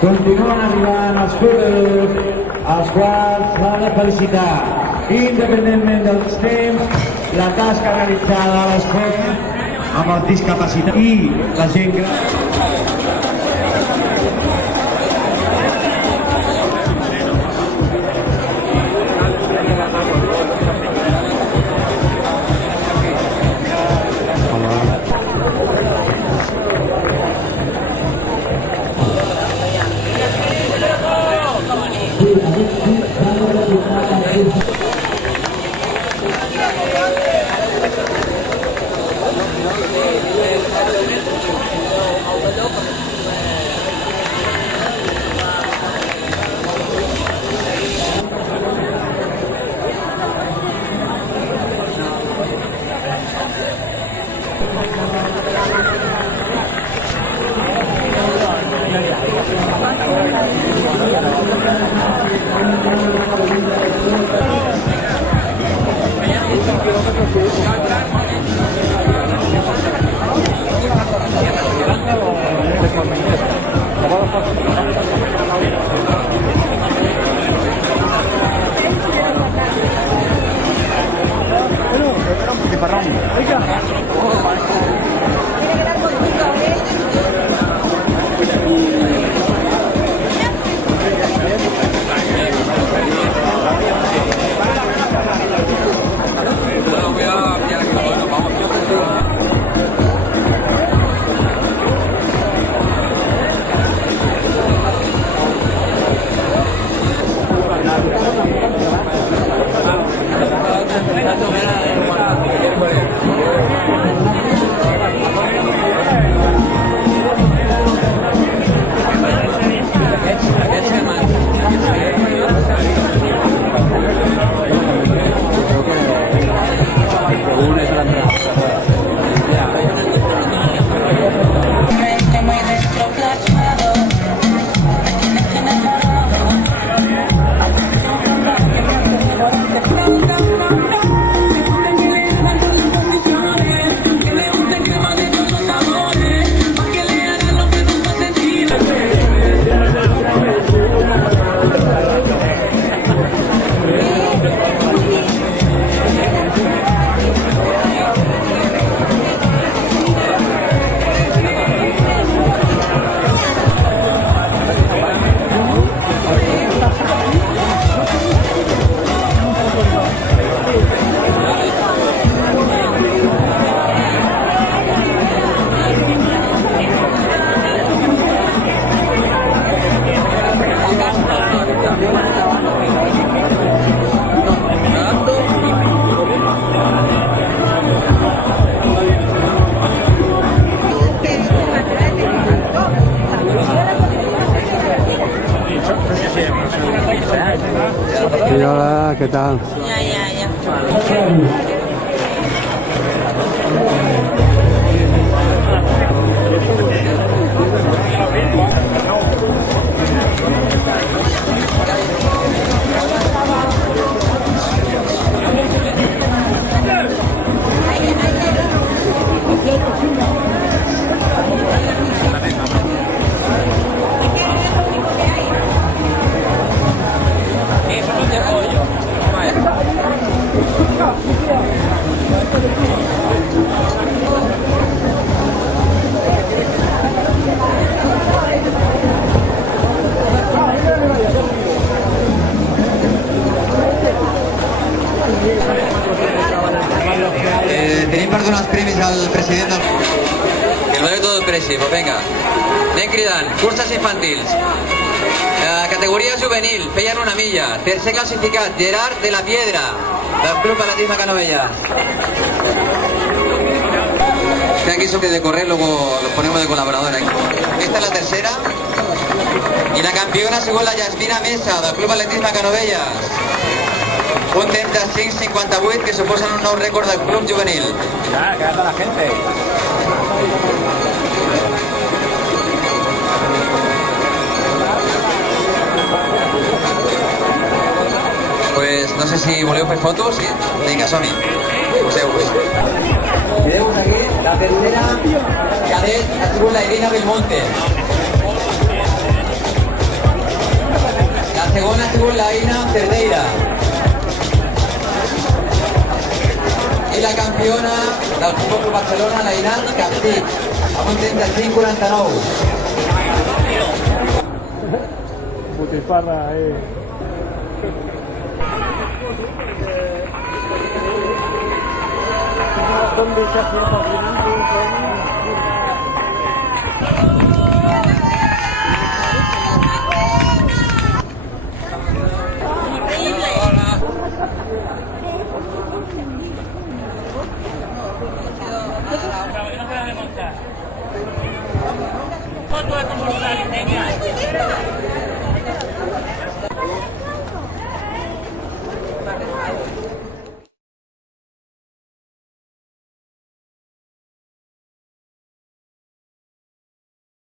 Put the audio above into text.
Continuen arribant els clubs als quals s'ha de felicitar. Independentment dels temps, la tasca realitzada a l'esport amb els discapacitats i la gent gran. Sí, hola, ¿qué tal? Ya. Tenim per donar els premis al president del... Que lo dé todo el presi, pues venga. Anem cridant, curses infantils. Categoria juvenil, feien una milla. Tercer classificat, Gerard de la Piedra, del Club Atletismo Canovelles. Que aquí son de correr, luego los ponemos de colaboradora. Esta es la tercera. I la campiona según la Yasmina Mesa, del Club Atletismo Canovelles. Un temps de 5.58 que suposen un nou rècord del club juvenil. Ya, que haga la gente. Pues no sé si voleu fer fotos, sí? Vinga, som-hi. Poseu-vos. Mireu aquí, la tercera cadet ha sigut la Irina Belmonte. ha sigut la Ina Cerdeira. I la campiona del Futbol Club Barcelona, la Ina Captic, amb un temps de 5:49. Butifarra ahí. ¿Dónde se hace Foto de comunidad, venga.